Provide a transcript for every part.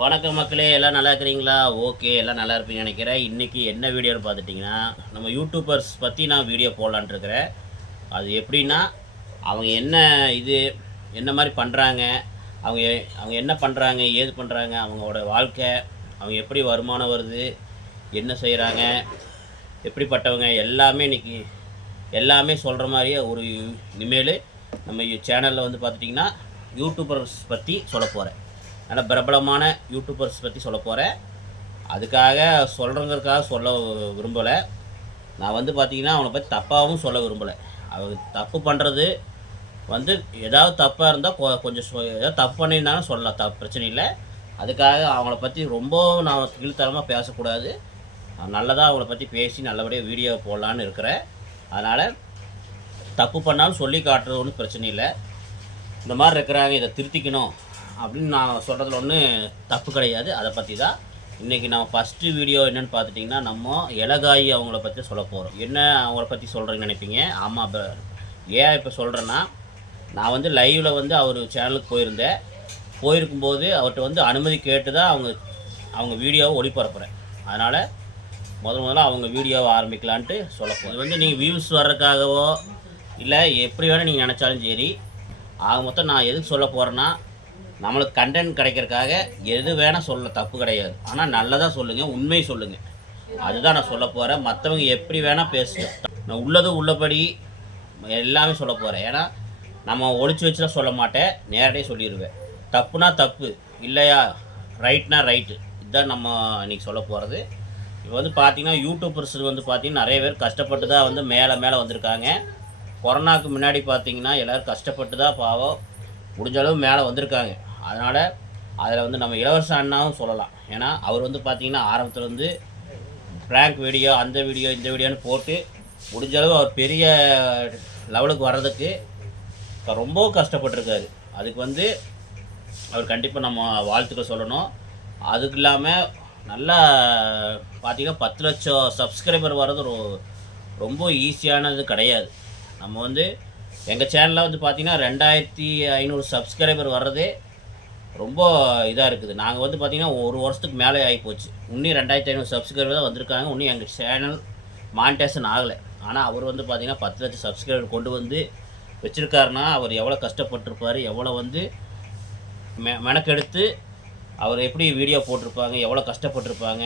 வணக்கம் மக்களே எல்லாம் நல்லா இருக்கிறீங்களா? ஓகே எல்லாம் நல்லா இருப்பீங்கன்னு நினைக்கிறேன். இன்றைக்கி என்ன வீடியோன்னு பார்த்துட்டிங்கன்னா நம்ம யூடியூபர்ஸ் பற்றி நான் வீடியோ போடலான்ட்டு இருக்கிறேன். அது எப்படின்னா அவங்க என்ன இது என்ன மாதிரி பண்ணுறாங்க அவங்க அவங்க என்ன பண்ணுறாங்க ஏது பண்ணுறாங்க அவங்களோட வாழ்க்கை அவங்க எப்படி வருமானம் வருது என்ன செய்கிறாங்க எப்படிப்பட்டவங்க எல்லாமே இன்றைக்கி எல்லாமே சொல்கிற மாதிரியே ஒரு இனிமேல் நம்ம சேனலில் வந்து பார்த்துட்டிங்கன்னா யூடியூபர்ஸ் பற்றி சொல்ல போகிறேன் நல்ல பிரபலமான யூடியூபர்ஸ் பற்றி சொல்ல போகிறேன் அதுக்காக சொல்கிறங்கிறதுக்காக சொல்ல விரும்பலை. நான் வந்து பார்த்திங்கன்னா அவனை பற்றி தப்பாகவும் சொல்ல விரும்பலை. அவங்க தப்பு பண்ணுறது வந்து ஏதாவது தப்பாக இருந்தால் கொஞ்சம் சொ- ஏதாவது தப்பு பண்ணியிருந்தாலும் சொல்லலாம். தப்பு பிரச்சனை இல்லை. அதுக்காக அவங்கள பற்றி ரொம்ப நான் கீழ்த்தரமாக பேசக்கூடாது. நல்லதாக அவங்கள பற்றி பேசி நல்லபடியாக வீடியோ போடலான்னு இருக்கிறேன். அதனால் தப்பு பண்ணாலும் சொல்லி காட்டுறது ஒன்றும் பிரச்சனை இல்லை. இந்த மாதிரி இருக்கிறாங்க இதை திருத்திக்கணும். அப்படின்னு நான் சொல்கிறதுல ஒன்றும் தப்பு கிடையாது. அதை பற்றி தான் இன்றைக்கி நம்ம ஃபஸ்ட்டு வீடியோ என்னென்னு பார்த்துட்டிங்கன்னா நம்ம இலகாயி அவங்கள பற்றி சொல்ல போகிறோம் என்ன அவங்கள பற்றி சொல்கிறேன்னு நினைப்பீங்க? ஆமாம் இப்போ ஏன் இப்போ சொல்கிறேன்னா நான் வந்து லைவில் வந்து அவர் சேனலுக்கு போயிருந்தேன். போயிருக்கும்போது அவர்கிட்ட வந்து அனுமதி கேட்டு தான் அவங்க அவங்க வீடியோவை ஒளிபரப்புகிறேன் அதனால் முதல் முதல்ல அவங்க வீடியோவை ஆரம்பிக்கலான்ட்டு சொல்ல போகிறேன் இது வந்து நீங்கள் வியூஸ் வர்றதுக்காகவோ இல்லை எப்படி வேணால் நீங்கள் நினச்சாலும் சரி ஆக மொத்தம் நான் எதுக்கு சொல்ல போகிறேன்னா நம்மளுக்கு கண்டென்ட் கிடைக்கிறதுக்காக எது வேணால் சொல்ல தப்பு கிடையாது. ஆனால் நல்லதாக சொல்லுங்கள் உண்மை சொல்லுங்கள் அதுதான் நான் சொல்ல போகிறேன் மற்றவங்க எப்படி வேணால் பேசுங்க. நான் உள்ளது உள்ளபடி எல்லாமே சொல்ல போகிறேன் ஏன்னா நம்ம ஒழிச்சு வச்சுலாம் சொல்ல மாட்டேன். நேரடியாக சொல்லிடுவேன் தப்புனா தப்பு இல்லையா? ரைட்னா ரைட்டு இதுதான் நம்ம இன்றைக்கி சொல்ல போகிறது இப்போ வந்து பார்த்திங்கன்னா யூடியூபர்ஸ் வந்து பார்த்திங்கன்னா நிறைய பேர் கஷ்டப்பட்டு தான் வந்து மேலே மேலே வந்திருக்காங்க. கொரோனாக்கு முன்னாடி பார்த்திங்கன்னா எல்லோரும் கஷ்டப்பட்டு தான் பாவம் முடிஞ்ச அளவு மேலே வந்திருக்காங்க. அதனால் அதில் வந்து நம்ம இளவரச அண்ணாவும் சொல்லலாம். ஏன்னா அவர் வந்து பார்த்தீங்கன்னா ஆரம்பத்தில் வந்து ப்ராங்க் வீடியோ அந்த வீடியோ இந்த வீடியோன்னு போட்டு முடிஞ்ச அளவு அவர் பெரிய லெவலுக்கு வர்றதுக்கு ரொம்ப கஷ்டப்பட்டிருக்காரு. அதுக்கு வந்து அவர் கண்டிப்பாக நம்ம வாழ்த்துக்கள் சொல்லணும். அதுக்கு இல்லாமல் நல்லா பார்த்தீங்கன்னா பத்து லட்சம் சப்ஸ்கிரைபர் வர்றது ரொ- ரொம்ப ஈஸியானது கிடையாது. நம்ம வந்து எங்கள் சேனலில் வந்து பார்த்தீங்கன்னா ரெண்டாயிரத்தி ஐநூறு சப்ஸ்கிரைபர் வர்றதே ரொம்ப இதாக இருக்குது. நாங்கள் வந்து பார்த்திங்கன்னா ஒரு வருஷத்துக்கு மேலே ஆகிப்போச்சு இன்னும் ரெண்டாயிரத்தி ஐநூறு சப்ஸ்கிரைபர் தான் வந்திருக்காங்க. இன்னும் எங்கள் சேனல் மானிட்டேஷன் ஆகலை. ஆனால் அவர் வந்து பார்த்திங்கன்னா பத்து லட்சம் சப்ஸ்கிரைபர் கொண்டு வந்து வச்சுருக்காருன்னா அவர் எவ்வளோ கஷ்டப்பட்டிருப்பார் எவ்வளோ வந்து மெ மெனக்கெடுத்து அவர் எப்படி வீடியோ போட்டிருப்பாங்க எவ்வளோ கஷ்டப்பட்டிருப்பாங்க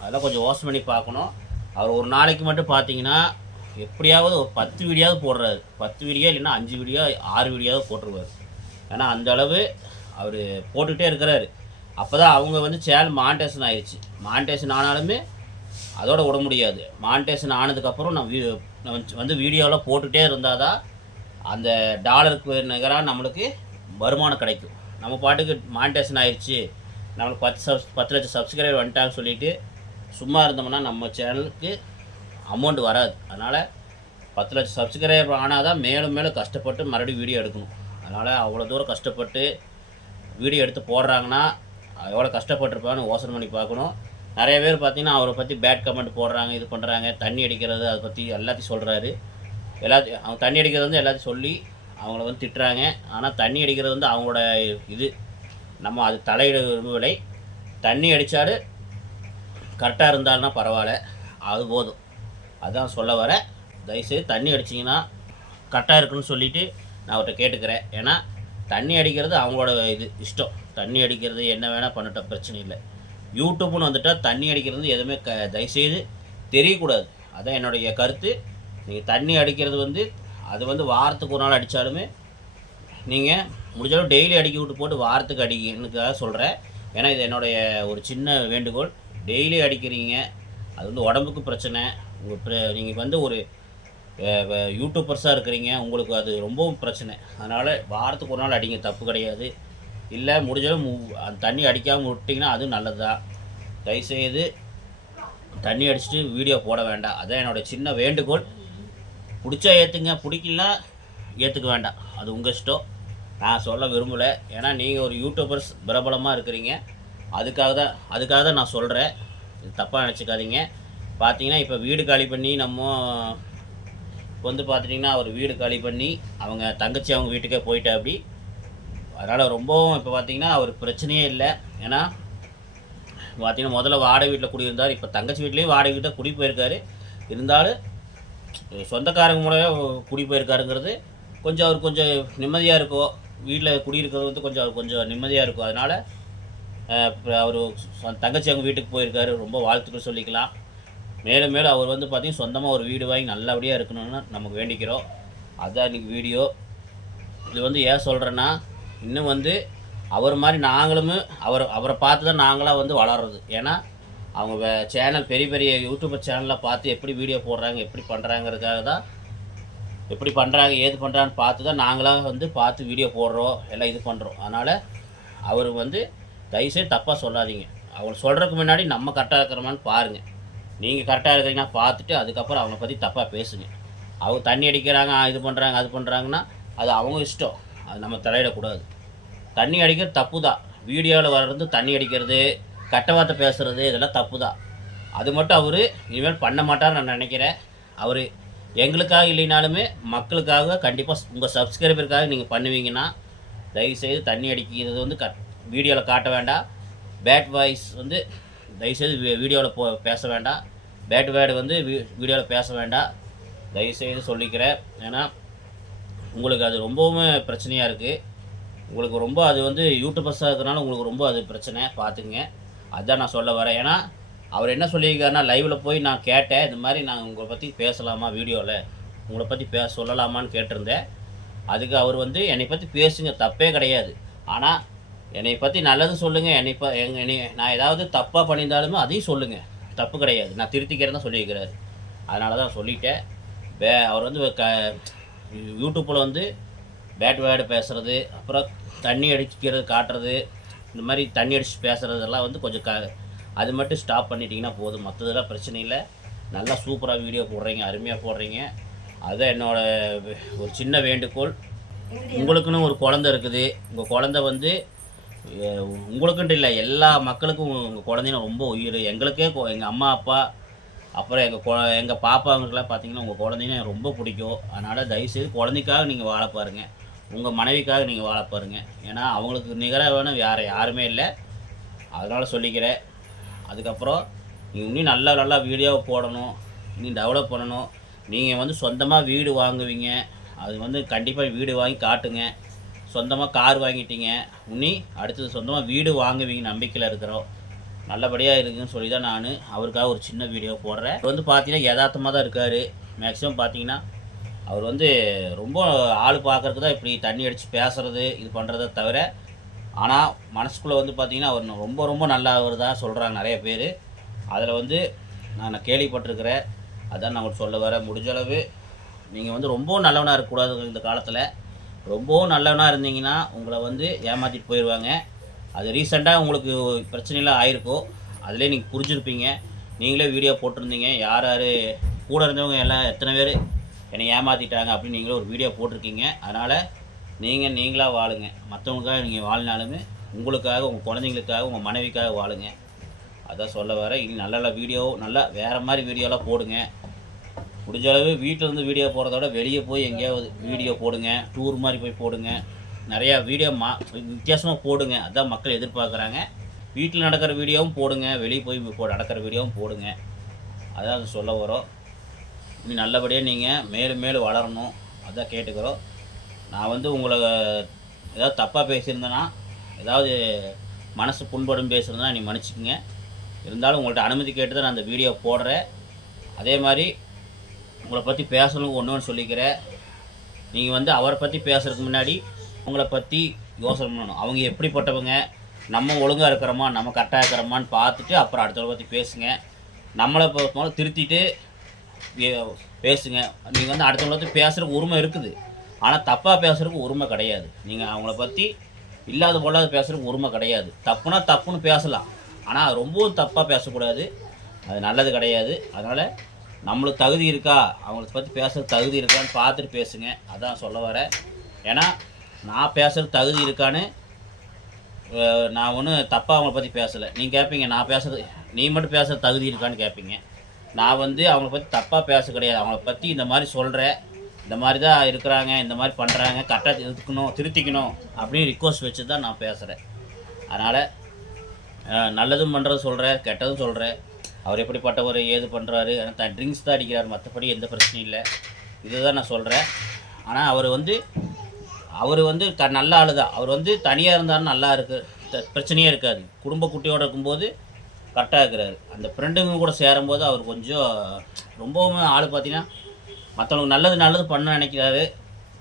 அதெல்லாம் கொஞ்சம் யோசனை பண்ணி பார்க்கணும். அவர் ஒரு நாளைக்கு மட்டும் பார்த்தீங்கன்னா எப்படியாவது ஒரு பத்து வீடியாவது போடுறாரு. பத்து வீடியோ இல்லைன்னா அஞ்சு வீடியோ ஆறு வீடியோவது போட்டுருவார் ஏன்னா அந்த அளவு அவர் போட்டுக்கிட்டே இருக்கிறாரு. அப்போ தான் அவங்க வந்து சேனல் மான்டேஷன் ஆயிடுச்சு மான்டேஷன் ஆனாலுமே அதோட விட முடியாது. மான்டேஷன் ஆனதுக்கப்புறம் நான் வீ வந்து வீடியோவில் போட்டுகிட்டே இருந்தால் தான் அந்த டாலருக்கு நிகராக நம்மளுக்கு வருமானம் கிடைக்கும். நம்ம பாட்டுக்கு மானிட்டேஷன் ஆயிடுச்சு நம்மளுக்கு பத்து சப்ஸ் பத்து லட்சம் சப்ஸ்கிரைபர் வந்துட்டாங்கன்னு சொல்லிட்டு சும்மா இருந்தோம்னா நம்ம சேனலுக்கு அமௌண்ட் வராது. அதனால் பத்து லட்சம் சப்ஸ்கிரைபர் ஆனால் தான் மேலும் மேலும் கஷ்டப்பட்டு மறுபடியும் வீடியோ எடுக்கணும். அதனால் அவ்வளோ தூரம் கஷ்டப்பட்டு வீடியோ எடுத்து போடுறாங்கன்னா எவ்வளோ கஷ்டப்பட்டிருப்பான்னு யோசனை பண்ணி பார்க்கணும். நிறைய பேர் பார்த்தீங்கன்னா அவரை பற்றி பேட் கமெண்ட் போடுறாங்க இது பண்ணுறாங்க தண்ணி அடிக்கிறது அதை பற்றி எல்லாத்தையும் சொல்கிறாரு எல்லாத்தையும் அவங்க தண்ணி அடிக்கிறது வந்து எல்லாத்தையும் சொல்லி அவங்கள வந்து திட்டுறாங்க. ஆனால் தண்ணி அடிக்கிறது வந்து அவங்களோட இது. நம்ம அது தலையிட விரும்பவில்லை தண்ணி அடித்தாலும் கரெக்டாக இருந்தாலும்னா பரவாயில்ல. அது போதும். அதான் சொல்ல வரேன் தயவுசெய்து தண்ணி அடிச்சிங்கன்னா கரெக்டாக இருக்குன்னு சொல்லிவிட்டு நான் அவர்கிட்ட கேட்டுக்கிறேன். ஏன்னா தண்ணி அடிக்கிறது அவங்களோட இது இஷ்டம். தண்ணி அடிக்கிறது என்ன வேணால் பண்ணட்டும் பிரச்சனை இல்லை. யூடியூப்னு வந்துட்டால் தண்ணி அடிக்கிறது எதுவுமே க தயவுசெய்து தெரியக்கூடாது. அதான் என்னுடைய கருத்து. நீங்கள் தண்ணி அடிக்கிறது வந்து அது வந்து வாரத்துக்கு ஒரு நாள் அடித்தாலுமே நீங்கள் முடிஞ்சாலும் டெய்லி அடிக்க விட்டு போட்டு வாரத்துக்கு அடிக்கணுக்காக சொல்கிறேன் ஏன்னா இது என்னுடைய ஒரு சின்ன வேண்டுகோள். டெய்லி அடிக்கிறீங்க அது வந்து உடம்புக்கு பிரச்சனை. உங்கள் நீங்கள் வந்து ஒரு யூடியூபர்ஸாக இருக்கிறீங்க உங்களுக்கு அது ரொம்பவும் பிரச்சனை. அதனால் வாரத்துக்கு ஒரு நாள் அடிங்க தப்பு கிடையாது. இல்லை முடிஞ்சாலும் அந்த தண்ணி அடிக்காமல் விட்டிங்கன்னா அதுவும் நல்லது தான் தயவுசெய்து தண்ணி அடிச்சுட்டு வீடியோ போட வேண்டாம். அதான் என்னோட சின்ன வேண்டுகோள். பிடிச்சா ஏற்றுங்க பிடிக்கலனா ஏற்றுக்க வேண்டாம். அது உங்கள் இஷ்டம். நான் சொல்ல விரும்பலை. ஏன்னா நீங்கள் ஒரு யூடியூபர்ஸ் பிரபலமாக இருக்கிறீங்க. அதுக்காக தான் அதுக்காக தான் நான் சொல்கிறேன் தப்பாக நினச்சிக்காதீங்க. பார்த்தீங்கன்னா இப்போ வீடு காலி பண்ணி நம்ம வந்து பார்த்துட்டிங்கன்னா அவர் வீடு காலி பண்ணி அவங்க தங்கச்சி அவங்க வீட்டுக்கே போயிட்டா அப்படி அதனால் ரொம்பவும் இப்போ பார்த்தீங்கன்னா அவர் பிரச்சனையே இல்லை. ஏன்னா பார்த்தீங்கன்னா முதல்ல வாடகை வீட்டில் குடியிருந்தார். இப்போ தங்கச்சி வீட்லேயும் வாடகை வீட்டில் குடி போயிருக்காரு. இருந்தாலும் சொந்தக்காரங்க மூலம் குடி போயிருக்காருங்கிறது கொஞ்சம் அவர் கொஞ்சம் நிம்மதியாக இருக்கும் வீட்டில் குடியிருக்கிறது வந்து கொஞ்சம் அவர் கொஞ்சம் நிம்மதியாக இருக்கும். அதனால் அவர் தங்கச்சி அவங்க வீட்டுக்கு போயிருக்காரு. ரொம்ப வாழ்த்துக்கள் சொல்லிக்கலாம். மேலும் மேலும் அவர் வந்து பார்த்திங்கன்னா சொந்தமாக ஒரு வீடு வாங்கி நல்லபடியாக இருக்கணும்னு நமக்கு வேண்டிக்கிறோம். அதுதான் இன்றைக்கி வீடியோ. இது வந்து ஏன் சொல்கிறேன்னா இன்னும் வந்து அவர் மாதிரி நாங்களும் அவர் அவரை பார்த்து தான் நாங்களாக வந்து வளர்றது. ஏன்னா அவங்க சேனல் பெரிய பெரிய யூடியூபர் சேனலில் பார்த்து எப்படி வீடியோ போடுறாங்க எப்படி பண்ணுறாங்கிறதுக்காக தான் எப்படி பண்ணுறாங்க ஏது பண்ணுறான்னு பார்த்து தான் நாங்களாக வந்து பார்த்து வீடியோ போடுறோம் எல்லாம் இது பண்ணுறோம் அதனால் அவர் வந்து தயவுசெய்து தப்பாக சொல்லாதீங்க. அவங்க சொல்கிறதுக்கு முன்னாடி நம்ம கரெக்டாக இருக்கிறோமான்னு பாருங்கள் நீங்கள் கரெக்டாக இருக்கிறீங்கன்னா பார்த்துட்டு அதுக்கப்புறம் அவங்கள பற்றி தப்பாக பேசுங்க. அவங்க தண்ணி அடிக்கிறாங்க இது பண்ணுறாங்க அது பண்ணுறாங்கன்னா அது அவங்க இஷ்டம். அது நம்ம தலையிடக்கூடாது. தண்ணி அடிக்கிறது தப்பு தான் வீடியோவில் வர்றது தண்ணி அடிக்கிறது கெட்ட வார்த்தை பேசுகிறது இதெல்லாம் தப்பு தான் அது மட்டும் அவர் இனிமேல் பண்ண மாட்டார்னு நான் நினைக்கிறேன். அவர் எங்களுக்காக இல்லைனாலுமே மக்களுக்காக கண்டிப்பாக உங்கள் சப்ஸ்கிரைபருக்காக நீங்கள் பண்ணுவீங்கன்னா தயவுசெய்து தண்ணி அடிக்கிறது வந்து கட் வீடியோவில் காட்ட வேண்டாம். பேட் வாய்ஸ் வந்து தயவுசெய்து வீடியோவில் போ பேச வேண்டாம் பேட் வேர்டு வந்து வீடியோவில் பேச வேண்டாம் தயவுசெய்து சொல்லிக்கிறேன். ஏன்னா உங்களுக்கு அது ரொம்பவுமே பிரச்சனையாக இருக்குது உங்களுக்கு ரொம்ப அது வந்து யூடியூபர்ஸாக இருக்கிறனால உங்களுக்கு ரொம்ப அது பிரச்சனை. பார்த்துங்க அதுதான் நான் சொல்ல வரேன். ஏன்னா அவர் என்ன சொல்லியிருக்காருன்னா லைவில் போய் நான் கேட்டேன். இந்த மாதிரி நான் உங்களை பற்றி பேசலாமா வீடியோவில் உங்களை பற்றி பே சொல்லலாமான்னு கேட்டிருந்தேன். அதுக்கு அவர் வந்து என்னை பற்றி பேசுங்க. தப்பே கிடையாது. ஆனால் என்னை பற்றி நல்லது சொல்லுங்கள் என்னை ப எங்க என்னை நான் ஏதாவது தப்பாக பண்ணியிருந்தாலுமே அதையும் சொல்லுங்கள் தப்பு கிடையாது நான் திருத்திக்கிறேன்னு தான் சொல்லியிருக்கிறாரு அதனால தான் சொல்லிட்டேன் பே அவர் வந்து க யூடியூப்பில் வந்து பேட் வேர்டு பேசுகிறது அப்புறம் தண்ணி அடிக்கிறது காட்டுறது இந்த மாதிரி தண்ணி அடிச்சு பேசுகிறதெல்லாம் வந்து கொஞ்சம் க அது மட்டும் ஸ்டாப் பண்ணிட்டீங்கன்னா போதும் மற்றதெல்லாம் பிரச்சனை இல்லை நல்லா சூப்பராக வீடியோ போடுறீங்க அருமையாக போடுறீங்க அதுதான் என்னோடய ஒரு சின்ன வேண்டுகோள் உங்களுக்குன்னு ஒரு குழந்த இருக்குது உங்கள் குழந்த வந்து உங்களுக்குன்ட்டு இல்லை. எல்லா மக்களுக்கும் உங்கள் குழந்தைங்க ரொம்ப உயிர். எங்களுக்கே எங்கள் அம்மா அப்பா அப்புறம் எங்கள் கொ எங்கள் பாப்பாங்களுக்கெல்லாம் பார்த்தீங்கன்னா உங்கள் குழந்தைங்க எனக்கு ரொம்ப பிடிக்கும். அதனால் தயவுசெய்து குழந்தைக்காக நீங்கள் வாழ பாருங்கள் உங்கள் மனைவிக்காக நீங்கள் வாழ பாருங்கள் ஏன்னா அவங்களுக்கு நிகராக வேணும். வேறு யாருமே இல்லை. அதனால் சொல்லிக்கிறேன். அதுக்கப்புறம் நீங்கள் இன்னும் நல்லா நல்லா வீடியோ போடணும். இன்னும் டெவலப் பண்ணணும். நீங்கள் வந்து சொந்தமாக வீடு வாங்குவீங்க. அது வந்து கண்டிப்பாக வீடு வாங்கி காட்டுங்க. சொந்தமாக கார் வாங்கிட்டீங்க. உன்னி அடுத்தது சொந்தமாக வீடு வாங்குவீங்க நம்பிக்கையில் இருக்கிறோம். நல்லபடியாக இருக்குன்னு சொல்லி தான் நான் அவருக்காக ஒரு சின்ன வீடியோ போடுறேன். இப்போ வந்து பார்த்தீங்கன்னா யதார்த்தமாக தான் இருக்கார். மேக்ஸிமம் பார்த்தீங்கன்னா அவர் வந்து ரொம்ப ஆள் பார்க்குறதுக்கு தான் இப்படி தண்ணி அடித்து பேசுகிறது இது பண்ணுறத தவிர ஆனால் மனசுக்குள்ளே வந்து பார்த்தீங்கன்னா அவர் ரொம்ப ரொம்ப நல்லவர் தான் சொல்கிறாங்க நிறைய பேர். அதில் வந்து நான் கேள்விப்பட்டிருக்கிறேன். அதான் நான் உங்களுக்கு சொல்ல வரேன். முடிஞ்சளவு நீங்கள் வந்து ரொம்பவும் நல்லவனாக இருக்கக்கூடாது இந்த காலத்தில். ரொம்பவும் நல்லவனாக இருந்தீங்கன்னா உங்களை வந்து ஏமாற்றிட்டு போயிடுவாங்க அது ரீசெண்டாக உங்களுக்கு பிரச்சனைலாம் ஆயிருக்கோ அதிலே நீங்கள் புரிஞ்சுருப்பீங்க. நீங்களே வீடியோ போட்டிருந்தீங்க. யார் யார் கூட இருந்தவங்க எல்லாம் எத்தனை பேர் என்னை ஏமாற்றிட்டாங்க அப்படின்னு நீங்களே ஒரு வீடியோ போட்டிருக்கீங்க. அதனால் நீங்கள் நீங்களாக வாழுங்க. மற்றவங்களுக்காக நீங்கள் வாழ்னாலுமே உங்களுக்காக உங்கள் குழந்தைங்களுக்காக உங்கள் மனைவிக்காக வாழுங்க. அதான் சொல்ல வரேன் இனி நல்ல நல்ல வீடியோ நல்லா வேறு மாதிரி வீடியோலாம் போடுங்க. முடிஞ்ச அளவு வீட்டில் இருந்து வீடியோ போடுறத விட வெளியே போய் எங்கேயாவது வீடியோ போடுங்க டூர் மாதிரி போய் போடுங்க. நிறையா வீடியோ மா வித்தியாசமாக போடுங்க. அதான் மக்கள் எதிர்பார்க்குறாங்க. வீட்டில் நடக்கிற வீடியோவும் போடுங்க வெளியே போய் போ நடக்கிற வீடியோவும் போடுங்க. அதான் அது சொல்ல வரோம் இனி நல்லபடியாக நீங்கள் மேலும் மேலும் வளரணும். அதான் கேட்டுக்கிறோம். நான் வந்து உங்களை ஏதாவது தப்பாக பேசியிருந்தேன்னா ஏதாவது மனசு புண்படும் பேசுகிறதா நீ மன்னிச்சிக்கங்க. இருந்தாலும் உங்கள்கிட்ட அனுமதி கேட்டு தான் நான் அந்த வீடியோ போடுறேன். அதே மாதிரி உங்களை பற்றி பேசணும் ஒன்று ஒன்று சொல்லிக்கிறேன் நீங்கள் வந்து அவரை பற்றி பேசுறதுக்கு முன்னாடி உங்களை பற்றி யோசனை பண்ணணும். அவங்க எப்படிப்பட்டவங்க நம்ம ஒழுங்காக இருக்கிறோமா நம்ம கரெக்டாக இருக்கிறோமான்னு பார்த்துட்டு அப்புறம் அடுத்தவரை பற்றி பேசுங்க. நம்மளை பொறுத்தவரை முதல்ல திருத்திட்டு பேசுங்க. நீங்கள் வந்து அடுத்தவங்களை பற்றி பேசுகிறதுக்கு உரிமை இருக்குது. ஆனால் தப்பாக பேசுகிறதுக்கு உரிமை கிடையாது. நீங்கள் அவங்கள பற்றி இல்லாத பொல்லாத பேசுகிறதுக்கு உரிமை கிடையாது. தப்புனா தப்புன்னு பேசலாம். ஆனால் ரொம்பவும் தப்பாக பேசக்கூடாது. அது நல்லது கிடையாது. அதனால் நம்மளுக்கு தகுதி இருக்கா? அவங்கள பற்றி பேசுகிறது தகுதி இருக்கான்னு பார்த்துட்டு பேசுங்க. அதான் சொல்ல வரேன். ஏன்னா நான் பேசுகிறது தகுதி இருக்கான்னு நான் ஒன்றும் தப்பாக அவங்கள பற்றி பேசலை. நீங்கள் கேட்பீங்க நான் பேசுறது நீ மட்டும் பேசுகிற தகுதி இருக்கான்னு கேட்பீங்க நான் வந்து அவங்கள பற்றி தப்பாக பேச கிடையாது. அவங்கள பற்றி இந்த மாதிரி சொல்கிறேன் இந்த மாதிரி தான் இருக்கிறாங்க இந்த மாதிரி பண்ணுறாங்க கரெக்டாக இருக்கணும் திருத்திக்கணும் அப்படின்னு ரிக்வஸ்ட் வச்சு தான் நான் பேசுகிறேன் அதனால் நல்லதும் பண்ணுறது சொல்கிறேன் கெட்டதும் சொல்கிறேன் அவர் எப்படிப்பட்டவர் ஏது பண்ணுறாரு ஆனால் தான் ட்ரிங்க்ஸ் தான் அடிக்கிறார் மற்றபடி எந்த பிரச்சனையும் இல்லை. இதுதான் நான் சொல்கிறேன் ஆனால் அவர் வந்து அவர் வந்து த நல்ல ஆள் தான் அவர் வந்து தனியாக இருந்தாலும் நல்லா இருக்கு. பிரச்சனையே இருக்காது. குடும்ப குட்டியோடு இருக்கும்போது கரெக்டாக இருக்கிறாரு. அந்த ஃப்ரெண்டுங்க கூட சேரும்போது அவர் கொஞ்சம் ரொம்பவுமே ஆள் பார்த்தீங்கன்னா மற்றவங்களுக்கு நல்லது நல்லது பண்ண நினைக்கிறாரு.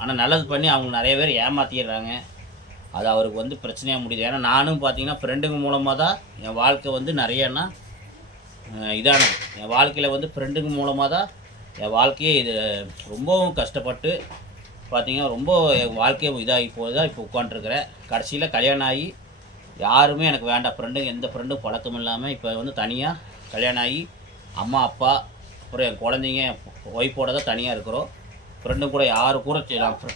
ஆனால் நல்லது பண்ணி அவங்க நிறைய பேர் ஏமாற்றிடுறாங்க அது அவருக்கு வந்து பிரச்சனையாக முடியுது. ஏன்னா நானும் பார்த்தீங்கன்னா ஃப்ரெண்டுங்க மூலமாக தான் என் வாழ்க்கை வந்து நிறையன்னா இதானது என் வாழ்க்கையில் வந்து ஃப்ரெண்டுங்க மூலமாக தான் என் வாழ்க்கையே இது ரொம்பவும் கஷ்டப்பட்டு பார்த்தீங்கன்னா ரொம்ப என் வாழ்க்கையை இதாகி போது தான் இப்போ உட்காண்ட்ருக்கிறேன் கடைசியில் கல்யாணம் ஆகி யாருமே எனக்கு வேண்டாம். ஃப்ரெண்டுங்க எந்த ஃப்ரெண்டும் பழக்கம் இல்லாமல் இப்போ வந்து தனியாக கல்யாணம் ஆகி அம்மா அப்பா அப்புறம் என் குழந்தைங்க ஒய்ஃபோட தான் தனியாக இருக்கிறோம். ஃப்ரெண்டும் கூட யாரு கூட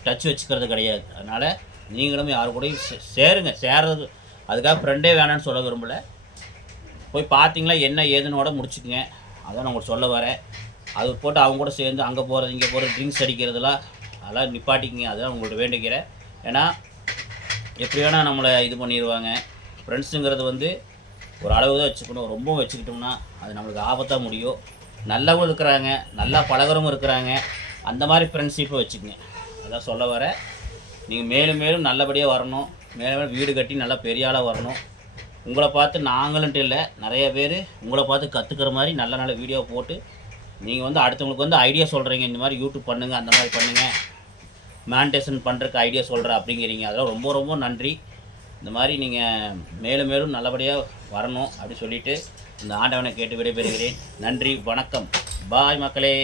டச் வச்சுக்கிறது கிடையாது. அதனால் நீங்களும் யாரு கூடயும் சே- சேருங்க. சேர்றது அதுக்காக ஃப்ரெண்டே வேணாம்னு சொல்ல விரும்பல. போய் பார்த்தீங்களா என்ன ஏதுனோட முடிச்சுக்குங்க. அதான் நான் உங்களுக்கு சொல்ல வரேன். அது போட்டு அவங்க கூட சேர்ந்து அங்கே போகிறது இங்கே போகிறது ட்ரிங்க்ஸ் அடிக்கிறதுலாம் அதெல்லாம் நிப்பாட்டிக்கிங்க. அதுதான் உங்கள்கிட்ட வேண்டிக்கிறேன். ஏன்னா எப்படி வேணால் நம்மளை இது பண்ணிடுவாங்க. ஃப்ரெண்ட்ஸுங்கிறது வந்து ஒரு அளவு தான் வச்சுக்கணும். ரொம்ப வச்சுக்கிட்டோம்னா அது நம்மளுக்கு ஆபத்தாக முடியும். நல்லவங்க இருக்கிறாங்க. நல்லா பழகுறவங்க இருக்கிறாங்க. அந்த மாதிரி ஃப்ரெண்ட்ஷிப்பை வச்சுக்கோங்க. அதான் சொல்ல வரேன். நீங்கள் மேலும் மேலும் நல்லபடியாக வரணும். மேலும் மேலும் வீடு கட்டி நல்லா பெரிய ஆளாக வரணும். உங்களை பார்த்து நாங்களுன்ட்டு இல்லை நிறைய பேர் உங்களை பார்த்து கற்றுக்கிற மாதிரி நல்ல நல்ல வீடியோ போட்டு நீங்கள் வந்து அடுத்தவங்களுக்கு வந்து ஐடியா சொல்கிறீங்க இந்த மாதிரி யூடியூப் பண்ணுங்கள் அந்த மாதிரி பண்ணுங்கள் மேன்டேஷன் பண்ணுறக்கு ஐடியா சொல்கிற அப்படிங்கிறீங்க. அதெல்லாம் ரொம்ப ரொம்ப நன்றி. இந்த மாதிரி நீங்கள் மேலும் மேலும் நல்லபடியாக வரணும் அப்படி சொல்லிவிட்டு இந்த ஆண்டவனை கேட்டு விடைபெறுகிறேன். நன்றி வணக்கம். பாய் மக்களே.